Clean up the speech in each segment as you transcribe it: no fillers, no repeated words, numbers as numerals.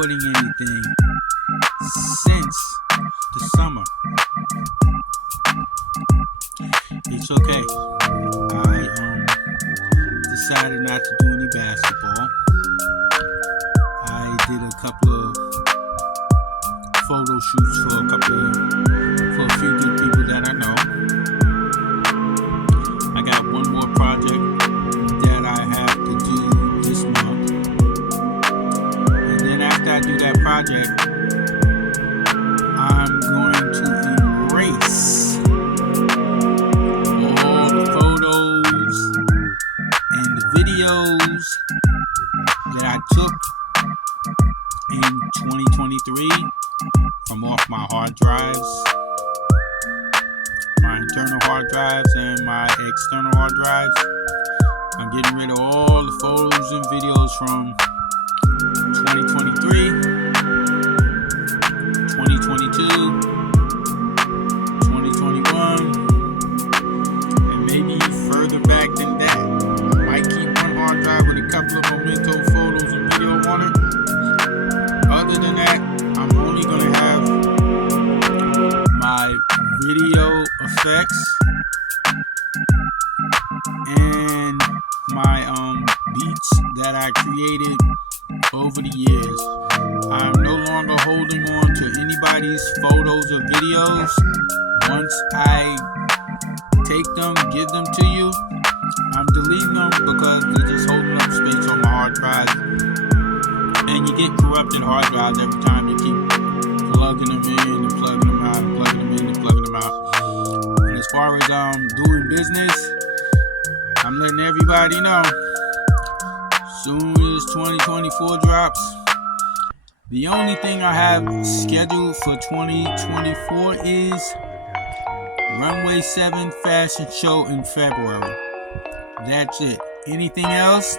recording anything since the summer. It's okay. I decided not to do any basketball. I did a couple of photo shoots for a few good people that I know. I got one more project that I have to do this month. And then after I do that project, I'm going to erase all the photos and the videos that I took in 2023 from off my hard drives, my internal hard drives and my external hard drives. I'm getting rid of all the photos and videos from 2023, 2022, 2021, and maybe further back than that. I might keep one hard drive with a couple of memento photos and video on it. Other than that, I'm only going to have my video effects and my beats that I created over the years. I'm no longer holding on to anybody's photos or videos. Once I take them, give them to you, I'm deleting them because they're just holding up space on my hard drive. And you get corrupted hard drives every time you keep plugging them in and plugging them out and plugging them in and plugging them out. And as far as doing business, I'm letting everybody know, soon as 2024 drops, the only thing I have scheduled for 2024 is Runway 7 fashion show in February. That's it. Anything else,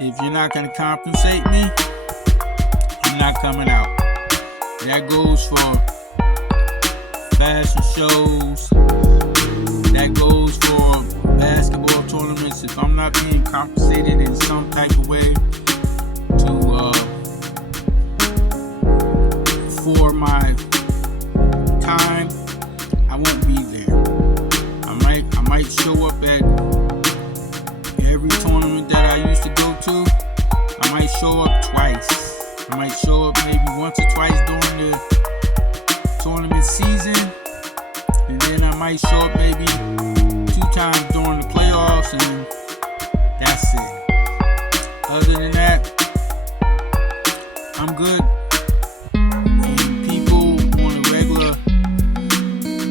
if you're not going to compensate me, I'm not coming out. That goes for fashion shows. That goes for basketball tournaments. If I'm not being compensated in some type of way for my time, I won't be there. I might show up at every tournament that I used to go to. I might show up twice. I might show up maybe once or twice during the tournament season, and then I might show up maybe 2 times during the playoffs, and that's it. Other than that, I'm good. And people on the regular,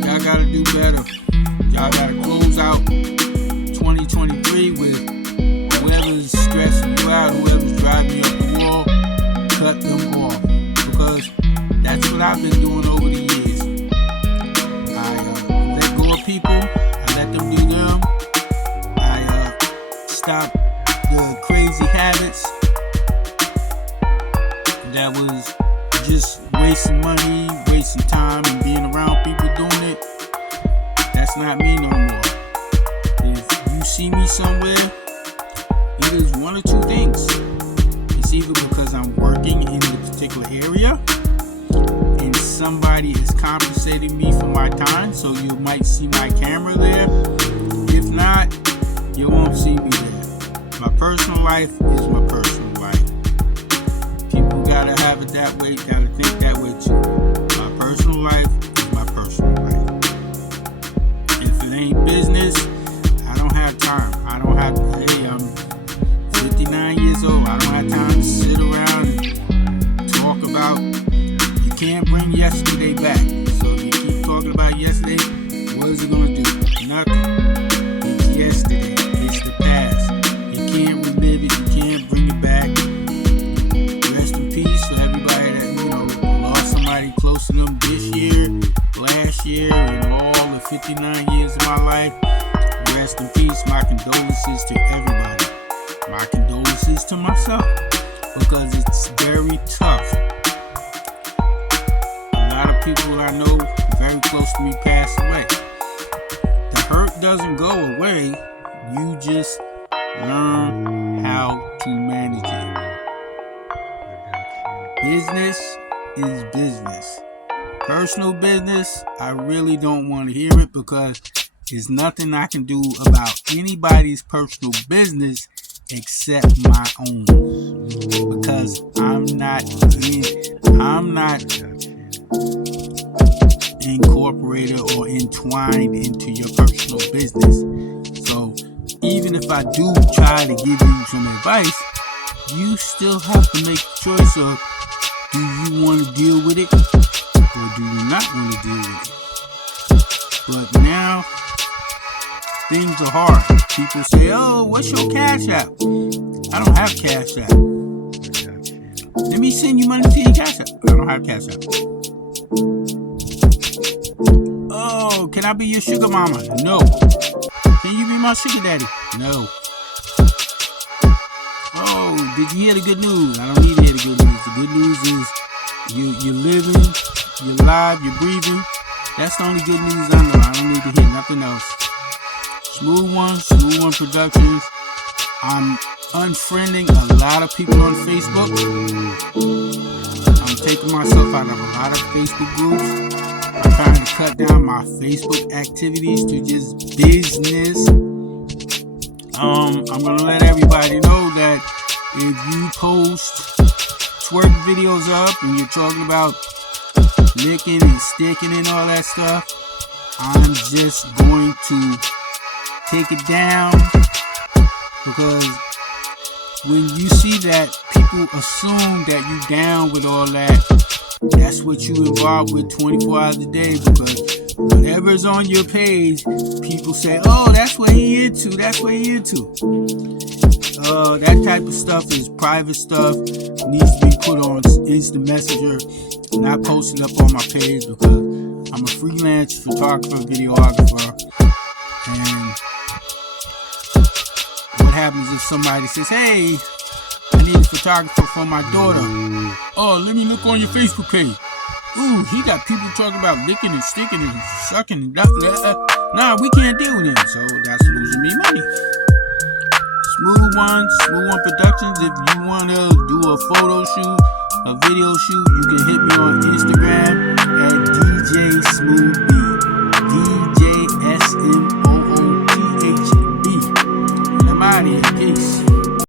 y'all gotta do better. Y'all gotta close out 2023 with whoever's stressing you out, whoever's driving you up the wall, cut them off. Because that's what I've been doing over the years. I let go of people. I let them do them. I stop the crazy habits that was just wasting money, wasting time, and being around people doing it. That's not me no more. If you see me somewhere, it is one or two things. It's either because I'm working in the particular area and somebody is compensating me for my time, so you might see my camera there. If not, you won't see me there. My personal life is my personal life. People gotta have it that way, gotta think that way too. My personal life is my personal life. If it ain't business, I don't have time. I don't have, hey, I'm 59 years old. I don't have time to sit around and talk about, you can't bring yesterday back. So you keep talking about yesterday, what is it gonna do? Nothing. It's yesterday. It's the past. You can't relive it. You can't bring it back. Rest in peace for everybody that, lost somebody close to them this year, last year, and all the 59 years of my life. Rest in peace. My condolences to everybody. My condolences to myself, because it's very tough. A lot of people I know very close to me passed away. The hurt doesn't go away. You just learn how to manage it. is business. Personal business, I really don't want to hear it because there's nothing I can do about anybody's personal business except my own. Because I'm not incorporated or entwined into your personal business. So even if I do try to give you some advice, you still have to make the choice of, do you want to deal with it or do you not want to deal with it? But now things are hard. People say, oh, what's your Cash App? I don't have Cash App. Let me send you money to your Cash App. I don't have Cash App. Oh, can I be your sugar mama? No. Can you be my sugar daddy? No. Oh, did you hear the good news? I don't need to hear the good news. The good news is you're living, you're alive, you're breathing. That's the only good news I know. I don't need to hear nothing else. Smooth One Productions. I'm unfriending a lot of people on Facebook. I'm taking myself out of a lot of Facebook groups. I'm trying to cut down my Facebook activities to just business. I'm gonna let everybody know that if you post twerk videos up and you're talking about licking and sticking and all that stuff, I'm just going to take it down, because when you see that, people assume that you down with all that. That's what you involved with 24 hours a day, because whatever's on your page, people say, oh, that's what he into, that's what he into. That type of stuff is private stuff, needs to be put on instant messenger, not posted up on my page, because I'm a freelance photographer, videographer, and what happens if somebody says, hey, I need a photographer for my daughter. Oh, let me look on your Facebook page. Ooh, he got people talking about licking and sticking and sucking and nah, we can't deal with him. So that's losing me money. Smooth One Productions. If you want to do a photo shoot, a video shoot, you can hit me on Instagram